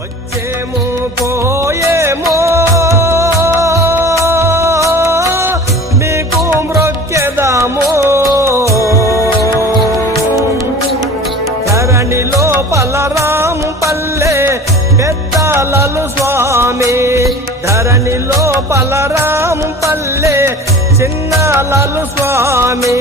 వచ్చేమో పోయేమో మీకు మ్రొక్కెదామో ధరణిలో పలరాం పల్లె పెద్దలలు స్వామి ధరణిలో పలరాం పల్లె చిన్నలలు స్వామి